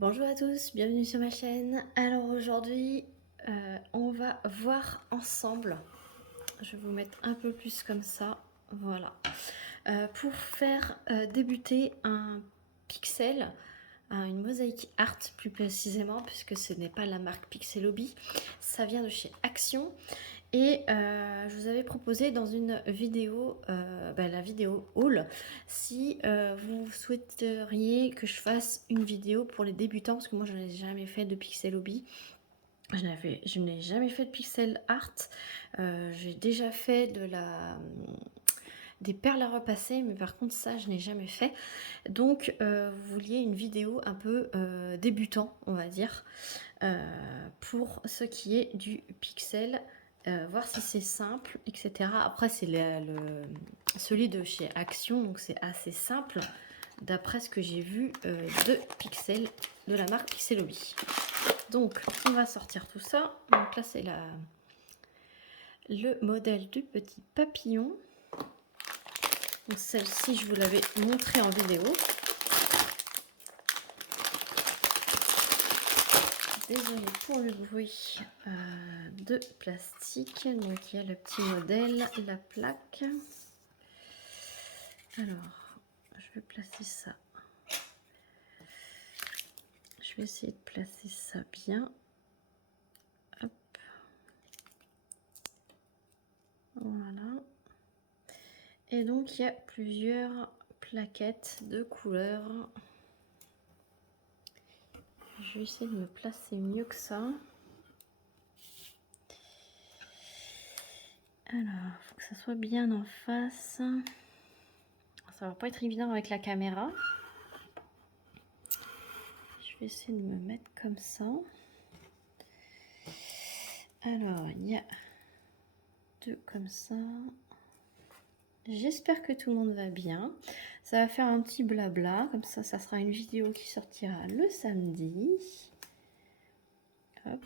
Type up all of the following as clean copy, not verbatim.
Bonjour à tous, bienvenue sur ma chaîne. Alors aujourd'hui, on va voir ensemble, je vais vous mettre un peu plus comme ça, voilà, pour faire débuter un pixel, une mosaïque art plus précisément, puisque ce n'est pas la marque Pixelobi, ça vient de chez Action. Et je vous avais proposé dans une vidéo, la vidéo haul, si vous souhaiteriez que je fasse une vidéo pour les débutants, parce que moi je n'ai jamais fait de pixel hobby. Je n'ai jamais fait de pixel art. J'ai déjà fait des perles à repasser, mais par contre ça je n'ai jamais fait. Donc vous vouliez une vidéo un peu débutant, on va dire, pour ce qui est du pixel. Voir si c'est simple, etc. Après, c'est celui de chez Action, donc c'est assez simple, d'après ce que j'ai vu de Pixel, de la marque Pixelobi. Donc, on va sortir tout ça. Donc là, c'est le modèle du petit papillon. Celle-ci, je vous l'avais montrée en vidéo. Désolée pour le bruit de plastique. Donc il y a le petit modèle, la plaque. Alors, je vais placer ça. Je vais essayer de placer ça bien. Hop. Voilà. Et donc il y a plusieurs plaquettes de couleurs. Je vais essayer de me placer mieux que ça. Alors, il faut que ça soit bien en face. Ça va pas être évident avec la caméra. Je vais essayer de me mettre comme ça. Alors, il y a deux comme ça. J'espère que tout le monde va bien. Ça va faire un petit blabla. Comme ça sera une vidéo qui sortira le samedi. Hop.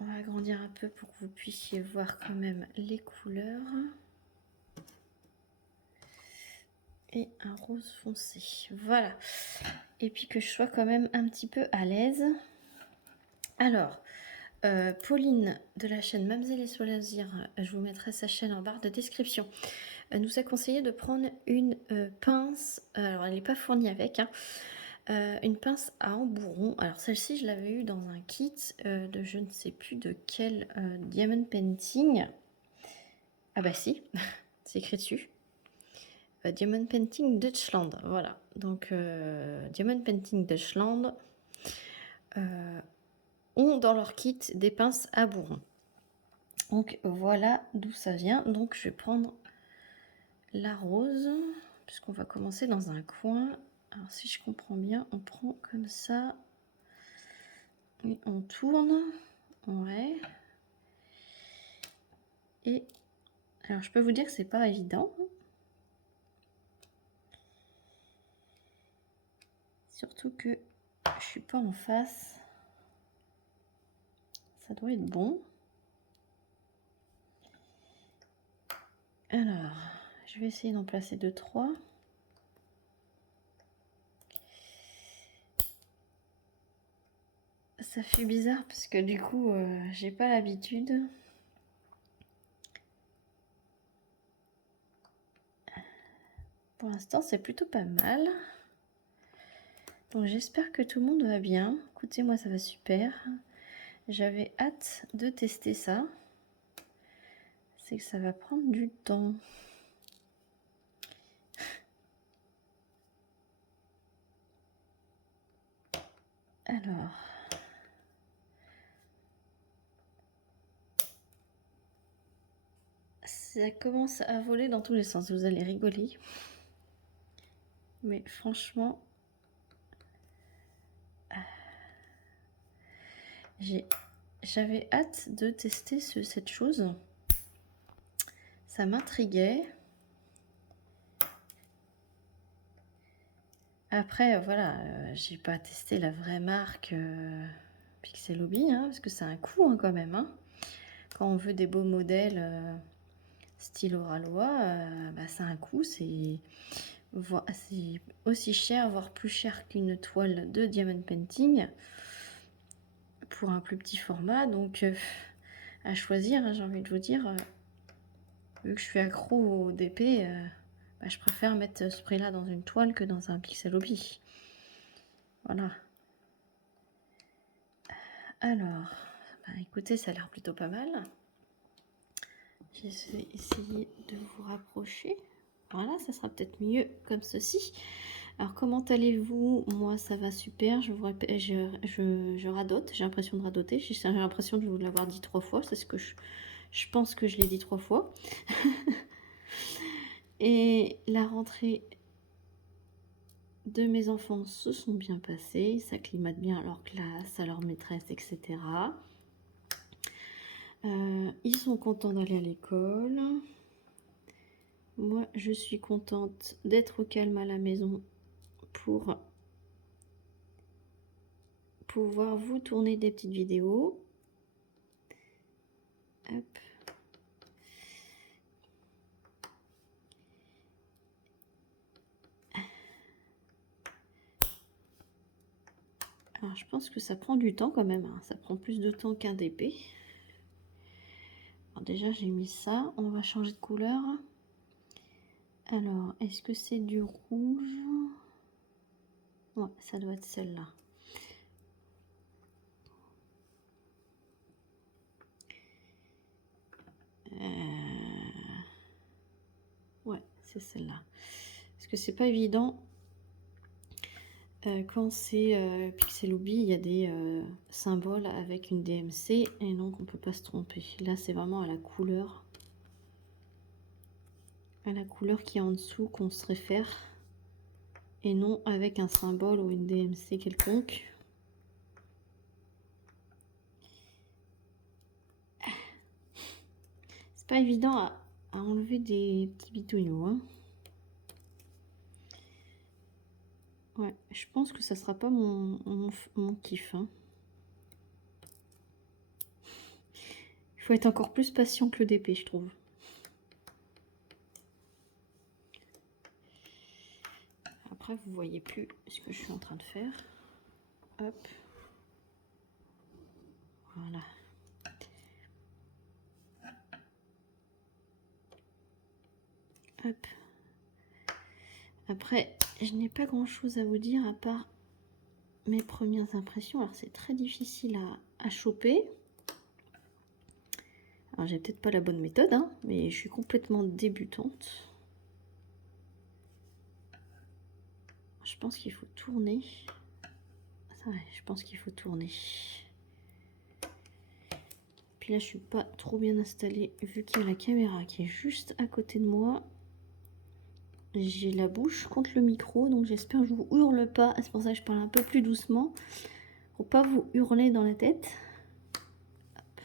On va agrandir un peu pour que vous puissiez voir quand même les couleurs. Et un rose foncé. Voilà. Et puis que je sois quand même un petit peu à l'aise. Alors, Pauline de la chaîne Mamzelle et Loisirs, je vous mettrai sa chaîne en barre de description, nous a conseillé de prendre une pince. Alors, elle n'est pas fournie avec, hein, une pince à embourron. Alors, celle-ci, je l'avais eue dans un kit de je ne sais plus de quel Diamond Painting. Ah bah si, c'est écrit dessus. Diamond Painting Deutschland, voilà. Donc, Diamond Painting Deutschland ont dans leur kit des pinces à bourron. Donc, voilà d'où ça vient. Donc, je vais prendre la rose, puisqu'on va commencer dans un coin. Alors, si je comprends bien, on prend comme ça. Et on tourne. Ouais. Et, alors, je peux vous dire que c'est pas évident. Surtout que je suis pas en face. Ça doit être bon. Alors, je vais essayer d'en placer 2-3. Ça fait bizarre parce que du coup, j'ai pas l'habitude. Pour l'instant, c'est plutôt pas mal. Donc, j'espère que tout le monde va bien. Écoutez, moi, ça va super. J'avais hâte de tester ça. C'est que ça va prendre du temps. Alors, ça commence à voler dans tous les sens. Vous allez rigoler. Mais franchement, j'avais hâte de tester cette chose. Ça m'intriguait. Après, voilà, j'ai pas testé la vraie marque Pixelobi, hein, parce que c'est un coût hein, quand même. Hein. Quand on veut des beaux modèles style Oralois, bah, c'est un coût. C'est aussi cher, voire plus cher qu'une toile de diamond painting pour un plus petit format. Donc à choisir, hein, j'ai envie de vous dire, vu que je suis accro au DP, bah, je préfère mettre ce prix là dans une toile que dans un pixel hobby. Voilà. Alors, bah, écoutez, ça a l'air plutôt pas mal. Je vais essayer de vous rapprocher. Voilà, ça sera peut-être mieux comme ceci. Alors, comment allez-vous? Moi, ça va super. Je vous répète, je radote. J'ai l'impression de radoter. J'ai l'impression de vous l'avoir dit 3 fois. C'est ce que je pense que je l'ai dit 3 fois. Et la rentrée de mes enfants se sont bien passées. Ça climate bien à leur classe, à leur maîtresse, etc. Ils sont contents d'aller à l'école. Moi, je suis contente d'être au calme à la maison pour pouvoir vous tourner des petites vidéos. Hop. Alors, je pense que ça prend du temps quand même, hein. Ça prend plus de temps qu'un DP. Alors déjà, j'ai mis ça. On va changer de couleur. Alors, est-ce que c'est du rouge? Ouais, ça doit être celle-là. Ouais, c'est celle-là. Parce que c'est pas évident. Quand c'est Pixel Hobby, il y a des symboles avec une DMC et donc on peut pas se tromper. Là, c'est vraiment à la couleur qui est en dessous qu'on se réfère et non avec un symbole ou une DMC quelconque. C'est pas évident à enlever des petits bitouillots, hein. Ouais, je pense que ça sera pas mon kiff, hein. Il faut être encore plus patient que le DP, je trouve. Après, vous voyez plus ce que je suis en train de faire. Hop. Voilà. Hop. Après, je n'ai pas grand chose à vous dire à part mes premières impressions. Alors, c'est très difficile à choper. Alors, j'ai peut-être pas la bonne méthode, hein, mais je suis complètement débutante. Je pense qu'il faut tourner. Ouais, je pense qu'il faut tourner. Puis là, je suis pas trop bien installée vu qu'il y a la caméra qui est juste à côté de moi. J'ai la bouche contre le micro, donc j'espère que je vous hurle pas. C'est pour ça que je parle un peu plus doucement, pour pas vous hurler dans la tête. Hop.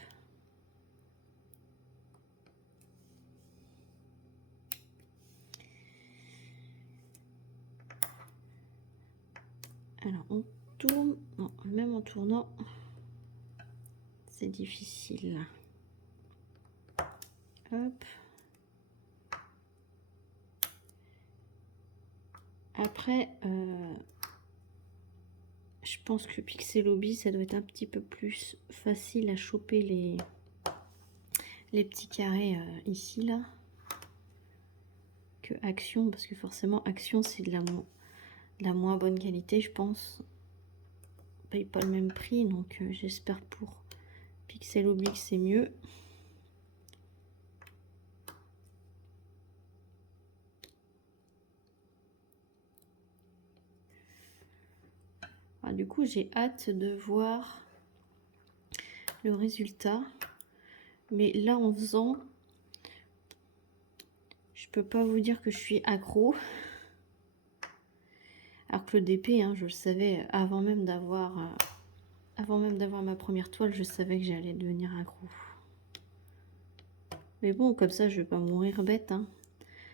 Alors on tourne, non, même en tournant, c'est difficile. Hop. Après, je pense que Pixel Hobby, ça doit être un petit peu plus facile à choper les petits carrés ici, là, que Action, parce que forcément, Action, c'est de la moins bonne qualité, je pense. On paye pas le même prix, donc j'espère pour Pixel Hobby que c'est mieux. Du coup, j'ai hâte de voir le résultat. Mais là, en faisant, je peux pas vous dire que je suis accro. Alors que le DP, hein, je le savais avant même d'avoir ma première toile, je savais que j'allais devenir accro. Mais bon, comme ça, je vais pas mourir bête, hein.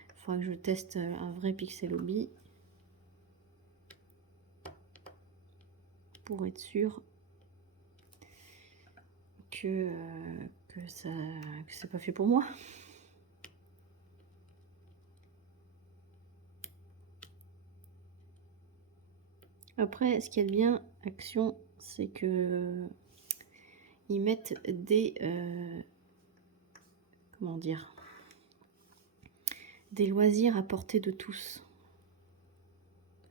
Il faudra que je teste un vrai Pixel Hobby pour être sûr que c'est pas fait pour moi. Après, ce qu'il y a de bien, Action, c'est que ils mettent des... comment dire, des loisirs à portée de tous,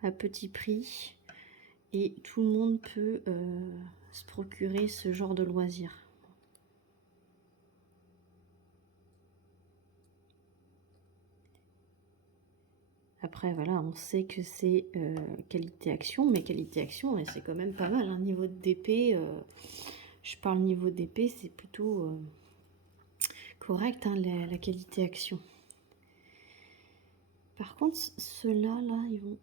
à petit prix, et tout le monde peut se procurer ce genre de loisirs. Après, voilà, on sait que c'est qualité Action, mais qualité Action, c'est quand même pas mal. Hein. Niveau d'épée, je parle niveau d'épée, c'est plutôt correct, hein, la qualité Action. Par contre, ceux-là, là, ils vont...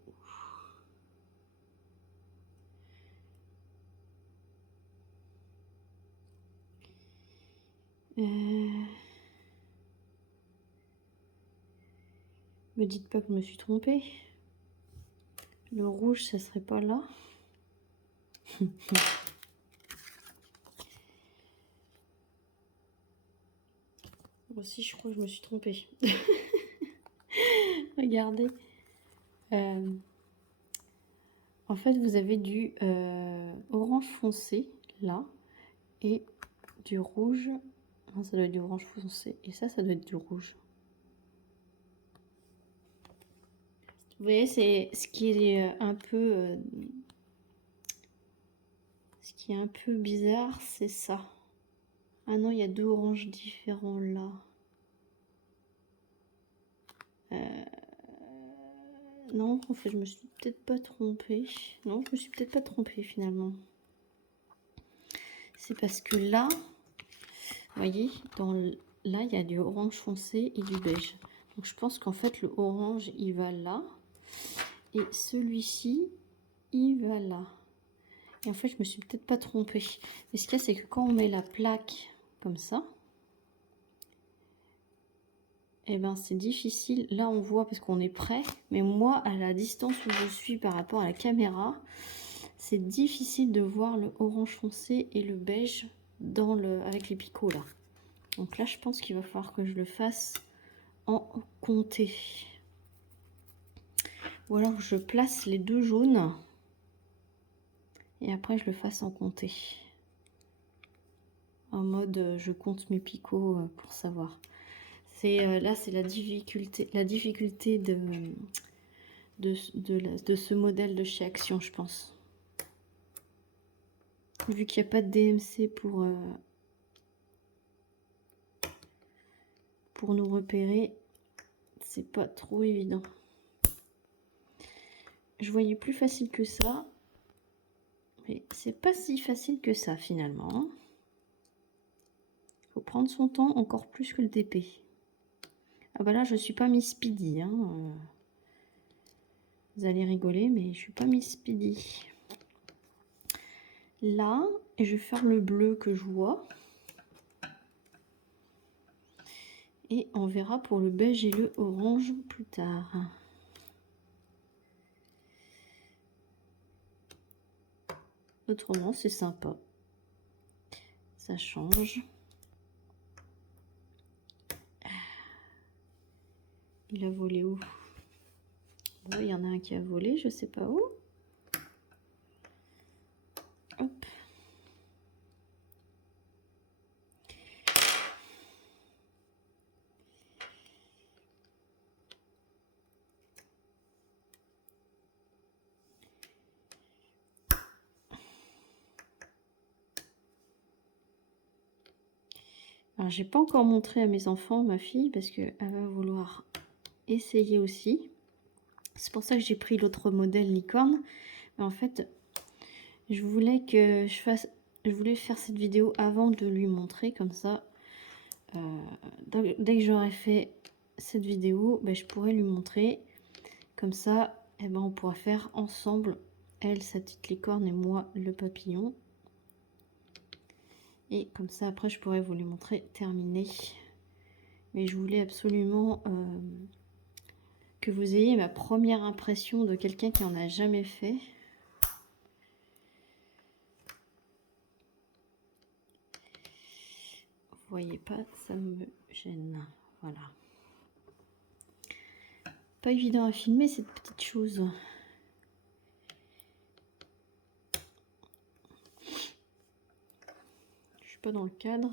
Me dites pas que je me suis trompée. Le rouge, ça serait pas là. Moi aussi, je crois que je me suis trompée. Regardez. En fait, vous avez du orange foncé, là, et du rouge. Non, ça doit être du orange foncé. Et ça doit être du rouge. Vous voyez, c'est ce qui est un peu... ce qui est un peu bizarre, c'est ça. Ah non, il y a deux oranges différents, là. Non, en fait, je me suis peut-être pas trompée. Non, je me suis peut-être pas trompée, finalement. C'est parce que là, vous voyez, là, il y a du orange foncé et du beige. Donc, je pense qu'en fait, le orange, il va là. Et celui-ci, il va là. Et en fait, je me suis peut-être pas trompée. Mais ce qu'il y a, c'est que quand on met la plaque comme ça, eh ben, c'est difficile. Là, on voit parce qu'on est près. Mais moi, à la distance où je suis par rapport à la caméra, c'est difficile de voir le orange foncé et le beige avec les picots, là. Donc là, je pense qu'il va falloir que je le fasse en compté. Ou alors, je place les deux jaunes. Et après, je le fasse en compté. En mode, je compte mes picots pour savoir. Là, c'est la difficulté de ce modèle de chez Action, je pense. Vu qu'il n'y a pas de DMC pour nous repérer, c'est pas trop évident. Je voyais plus facile que ça, mais c'est pas si facile que ça finalement. Faut prendre son temps encore plus que le TP. Ah bah là, je suis pas Miss Speedy. Hein. Vous allez rigoler, mais je suis pas Miss Speedy. Là, et je vais faire le bleu que je vois. Et on verra pour le beige et le orange plus tard. Autrement, c'est sympa. Ça change. Il a volé où? Bon, il y en a un qui a volé, je sais pas où. Hop. Alors, j'ai pas encore montré à mes enfants, ma fille, parce qu'elle va vouloir essayer aussi. C'est pour ça que j'ai pris l'autre modèle licorne. Mais en fait, je voulais faire cette vidéo avant de lui montrer, comme ça. Dès que j'aurai fait cette vidéo, ben, je pourrai lui montrer. Comme ça, eh ben, on pourra faire ensemble, elle, sa petite licorne et moi, le papillon. Et comme ça, après, je pourrais vous les montrer terminé. Mais je voulais absolument que vous ayez ma première impression de quelqu'un qui en a jamais fait. Vous voyez pas, ça me gêne. Voilà. Pas évident à filmer cette petite chose. pas dans le cadre.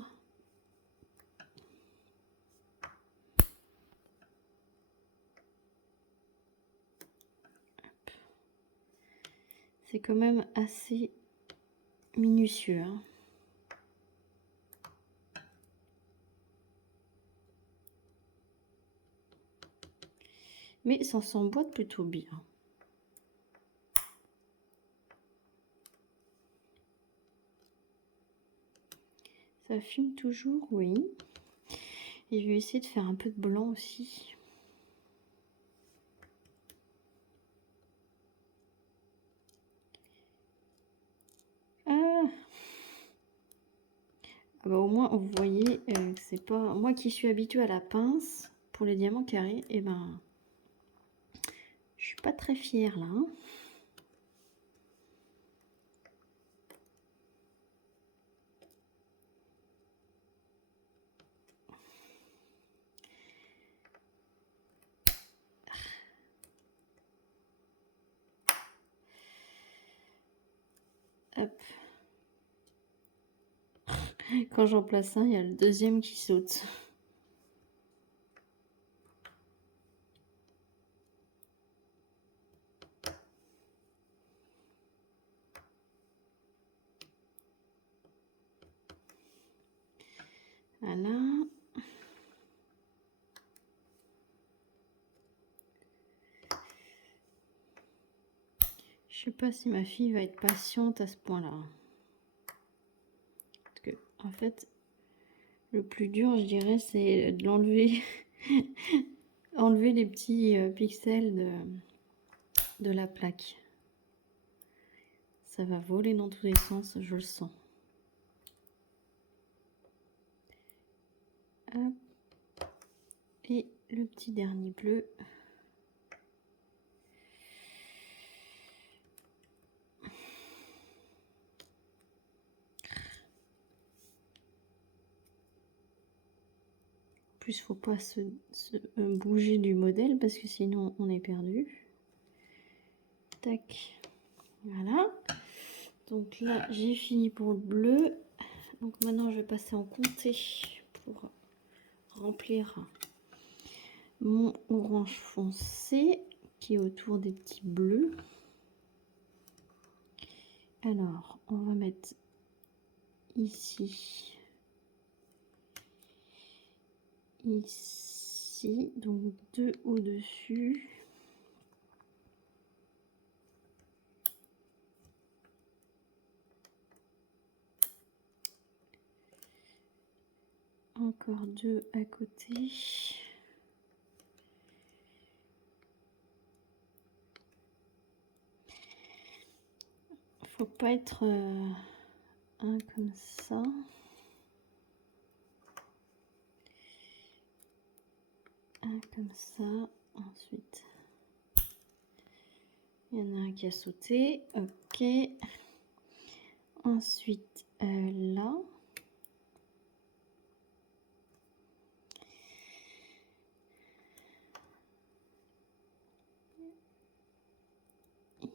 C'est quand même assez minutieux, hein. Mais ça s'emboîte plutôt bien. Ça fume toujours, oui. Et je vais essayer de faire un peu de blanc aussi. Ah, bah au moins vous voyez que c'est pas moi qui suis habituée à la pince pour les diamants carrés. Et ben, je suis pas très fière là, hein. Hop. Quand j'en place un, il y a le deuxième qui saute. Voilà. Je sais pas si ma fille va être patiente à ce point-là. Parce que, en fait, le plus dur, je dirais, c'est de l'enlever. Enlever les petits pixels de la plaque. Ça va voler dans tous les sens, je le sens. Hop. Et le petit dernier bleu. En plus, faut pas se bouger du modèle parce que sinon on est perdu. Tac. Voilà. Donc là, j'ai fini pour le bleu. Donc maintenant, je vais passer en comté pour remplir mon orange foncé qui est autour des petits bleus. Alors, on va mettre ici, ici, donc 2 au-dessus. Encore 2 à côté. Faut pas être un comme ça. Un comme ça. Ensuite, il y en a un qui a sauté. Ok. Ensuite, là.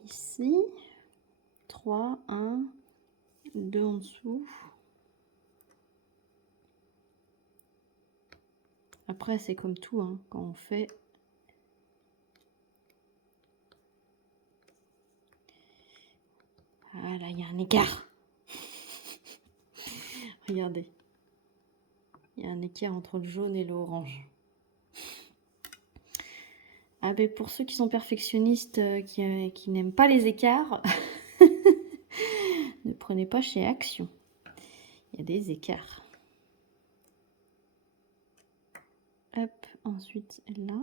Ici. 3, 1, 2 en dessous. Après, c'est comme tout, hein, quand on fait. Voilà, il y a un écart. Regardez. Il y a un écart entre le jaune et l'orange. Ah ben pour ceux qui sont perfectionnistes, qui n'aiment pas les écarts, ne prenez pas chez Action. Il y a des écarts. Hop, ensuite là.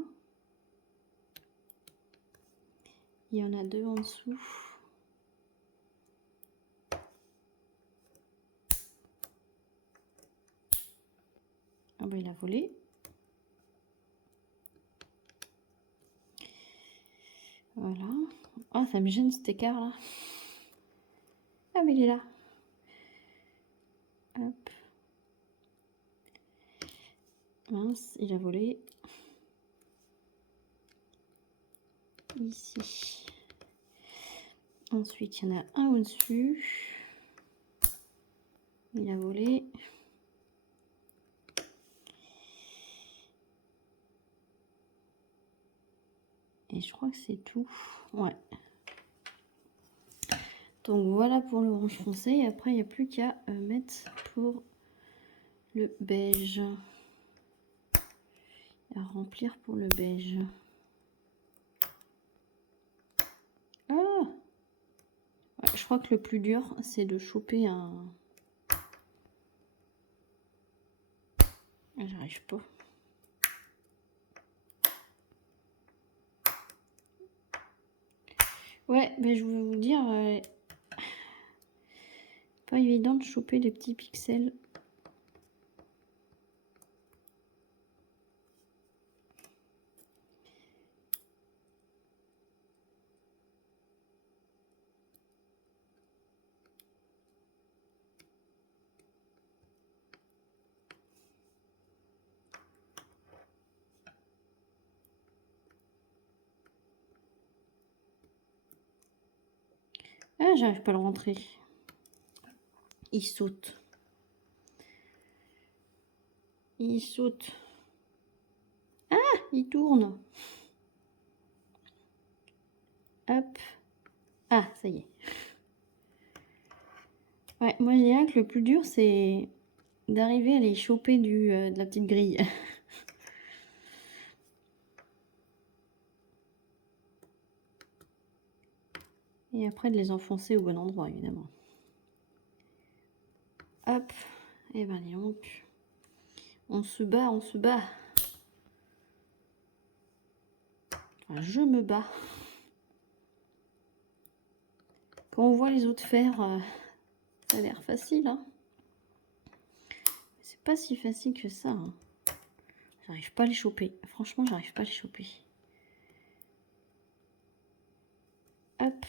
Il y en a 2 en dessous. Ah ben il a volé. Voilà. Ah, ça me gêne cet écart là. Ah mais il est là. Hop. Mince, il a volé. Ici. Ensuite, il y en a un au-dessus. Il a volé. Et je crois que c'est tout. Ouais. Donc voilà pour le rouge foncé. Et après, il n'y a plus qu'à mettre pour le beige. À remplir pour le beige. Ah ouais, je crois que le plus dur, c'est de choper un... J'arrive pas. Ouais, mais je vais vous dire, pas évident de choper les petits pixels. Ah, j'arrive pas à le rentrer. Il saute. Il saute. Ah, il tourne. Hop. Ah, ça y est. Ouais, moi je dirais que le plus dur, c'est d'arriver à les choper de la petite grille. Et après de les enfoncer au bon endroit, évidemment. Hop. Et ben dis donc. On se bat, on se bat. Enfin, je me bats. Quand on voit les autres faire, ça a l'air facile, hein. C'est pas si facile que ça, hein. J'arrive pas à les choper. Franchement, j'arrive pas à les choper. Hop.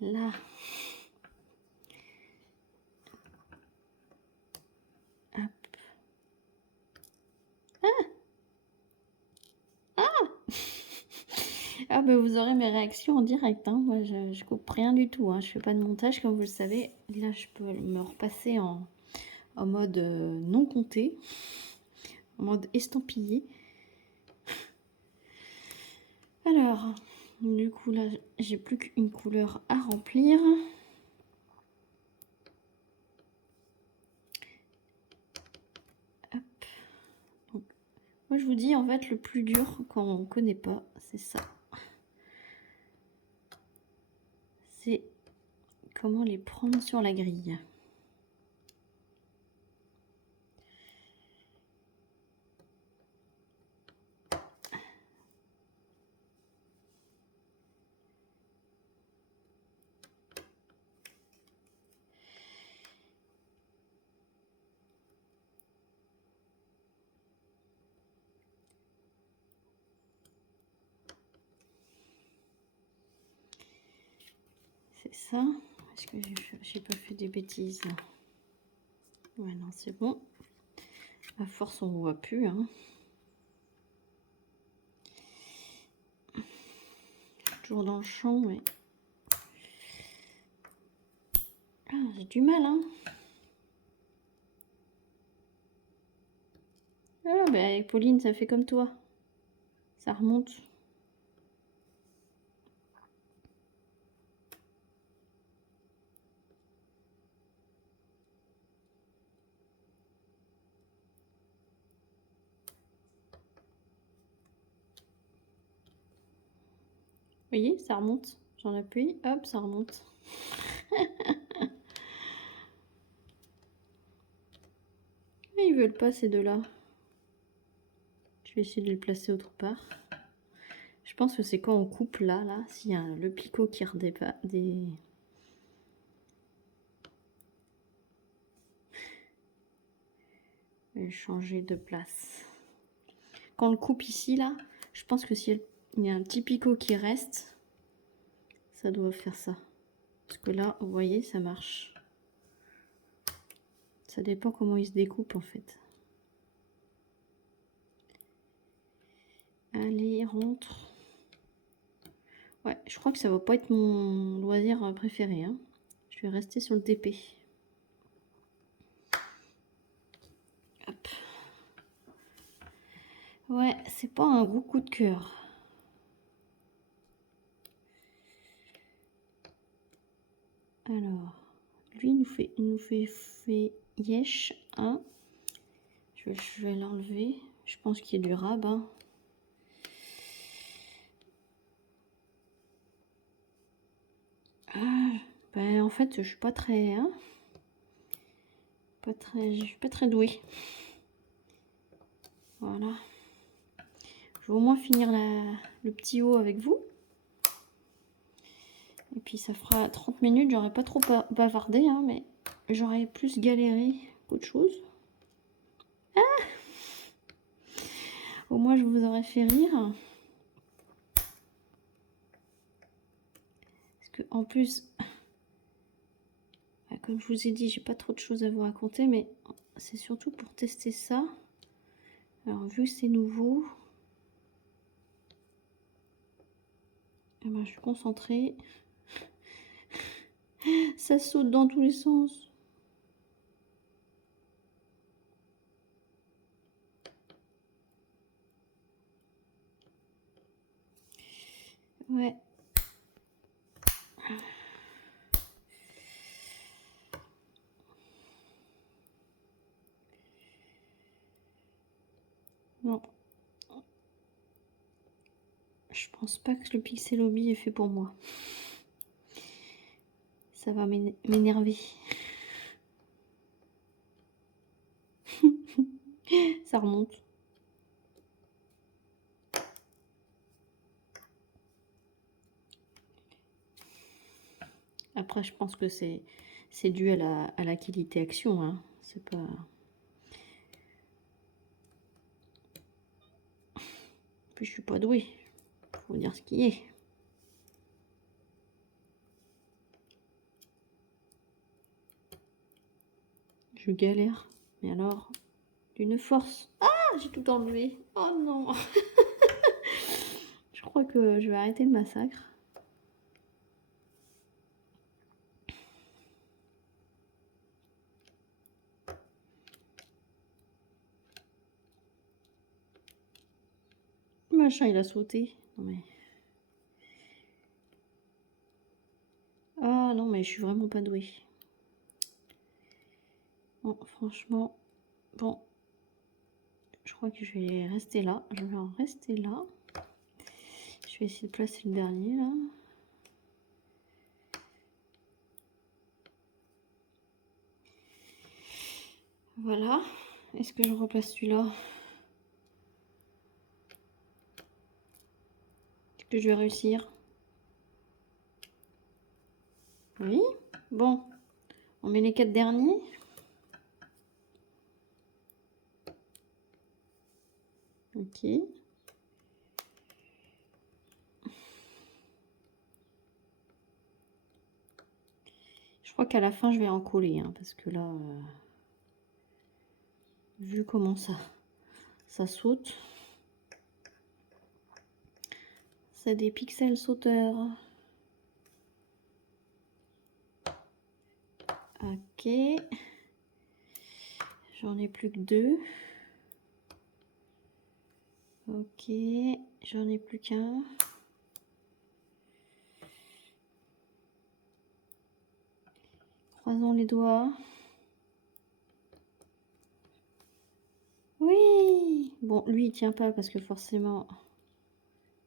Là. Hop. Ah, ah. Ah ben vous aurez mes réactions en direct, hein. Moi je coupe rien du tout, hein. Je fais pas de montage comme vous le savez. Là je peux me repasser en mode non compté, en mode estampillé. Alors, du coup là j'ai plus qu'une couleur à remplir. Hop. Donc, moi je vous dis en fait le plus dur quand on connaît pas, c'est ça. C'est comment les prendre sur la grille. C'est ça. Est-ce que j'ai pas fait des bêtises? Ouais, non, c'est bon. À force, on ne voit plus, hein. Toujours dans le champ, mais... Ah, j'ai du mal, hein. Ah, bah avec Pauline, ça fait comme toi. Ça remonte. Vous voyez, ça remonte. J'en appuie, hop, ça remonte. Mais ils veulent pas ces deux-là. Je vais essayer de les placer autre part. Je pense que c'est quand on coupe là, s'il y a le picot qui redépasse des... Je vais changer de place. Quand on le coupe ici, là, je pense que s'il y a un petit picot qui reste, ça doit faire ça. Parce que là, vous voyez, ça marche. Ça dépend comment il se découpe en fait. Allez, rentre. Ouais, je crois que ça va pas être mon loisir préféré. Hein. Je vais rester sur le TP. Hop. Ouais, c'est pas un gros coup de cœur. Alors, lui, il nous fait yesh 1. Je vais l'enlever. Je pense qu'il est durable. Hein. Ah, ben, en fait, je suis pas très... Hein, je suis pas très douée. Voilà. Je vais au moins finir le petit haut avec vous. Et puis ça fera 30 minutes. J'aurais pas trop bavardé, hein, mais j'aurais plus galéré qu'autre chose. Ah, au moins, je vous aurais fait rire. Parce que en plus, comme je vous ai dit, j'ai pas trop de choses à vous raconter, mais c'est surtout pour tester ça. Alors, vu que c'est nouveau, eh ben, je suis concentrée. Ça saute dans tous les sens. Ouais. Non. Je pense pas que le Pixel Hobby est fait pour moi. Ça va m'énerver. Ça remonte. Après, je pense que c'est dû à la qualité action. Hein. C'est pas... Puis je suis pas douée. Faut dire ce qui est. Je galère. Mais alors, d'une force. Ah, j'ai tout enlevé. Oh non. Je crois que je vais arrêter le massacre. Le machin, il a sauté. Non mais... Oh non, mais je suis vraiment pas douée. Bon, franchement, bon, je crois que je vais rester là. Je vais en rester là. Je vais essayer de placer le dernier là. Voilà. Est-ce que je replace celui-là? Est-ce que je vais réussir? Oui. Bon, on met les 4 derniers. Ok. Je crois qu'à la fin, je vais en coller, hein, parce que là, vu comment ça saute, c'est des pixels sauteurs. Ok. J'en ai plus que 2. Ok. J'en ai plus qu'un. Croisons les doigts. Oui. Bon, lui, il tient pas parce que forcément,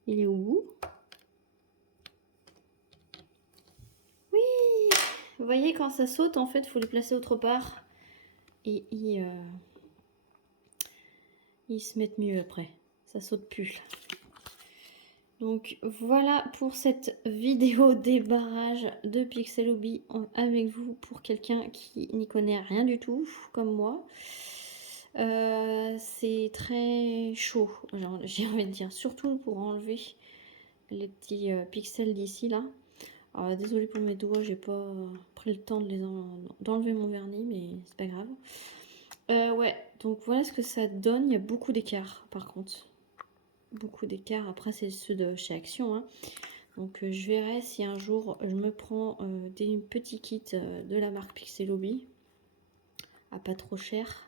il est au bout. Oui. Vous voyez, quand ça saute, en fait, il faut les placer autre part. Et ils se mettent mieux après. Ça saute plus. Donc voilà pour cette vidéo débarrage de Pixel Hobby avec vous pour quelqu'un qui n'y connaît rien du tout, comme moi. C'est très chaud, j'ai envie de dire, surtout pour enlever les petits pixels d'ici là. Désolée pour mes doigts, j'ai pas pris le temps d'enlever mon vernis, mais c'est pas grave. Ouais, donc voilà ce que ça donne. Il y a beaucoup d'écart par contre. Beaucoup d'écart. Après, c'est ceux de chez Action. Hein. Donc je verrai si un jour je me prends des petits kits de la marque Pixelobi à pas trop cher.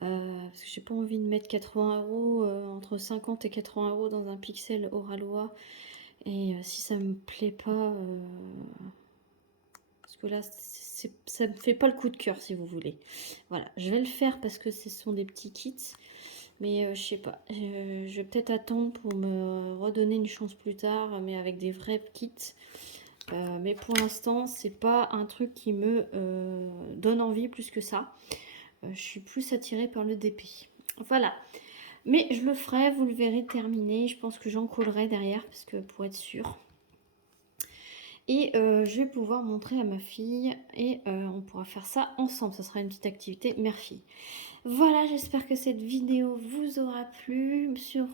Parce que j'ai pas envie de mettre 80 €, entre 50 et 80 € dans un pixel Oralois. Et si ça me plaît pas, parce que là ça me fait pas le coup de cœur si vous voulez. Voilà, je vais le faire parce que ce sont des petits kits. Mais je sais pas, je vais peut-être attendre pour me redonner une chance plus tard, mais avec des vrais kits. Mais pour l'instant, c'est pas un truc qui me donne envie plus que ça. Je suis plus attirée par le DP. Voilà. Mais je le ferai, vous le verrez terminé. Je pense que j'en collerai derrière parce que pour être sûre. Et je vais pouvoir montrer à ma fille et on pourra faire ça ensemble. Ça sera une petite activité mère-fille. Voilà, j'espère que cette vidéo vous aura plu. Sur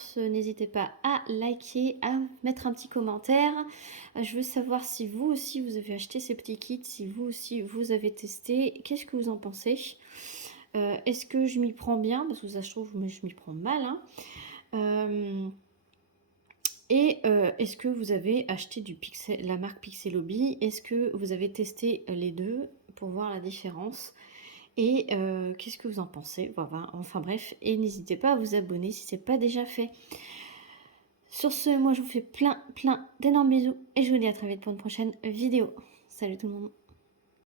ce, n'hésitez pas à liker, à mettre un petit commentaire. Je veux savoir si vous aussi vous avez acheté ces petits kits, si vous aussi vous avez testé. Qu'est-ce que vous en pensez? Est-ce que je m'y prends bien? Parce que ça, je trouve, mais je m'y prends mal. Hein. Et est-ce que vous avez acheté la marque Pixelobi? Est-ce que vous avez testé les deux pour voir la différence? Et qu'est-ce que vous en pensez? Voilà, enfin bref, et n'hésitez pas à vous abonner si ce n'est pas déjà fait. Sur ce, moi je vous fais plein d'énormes bisous et je vous dis à très vite pour une prochaine vidéo. Salut tout le monde!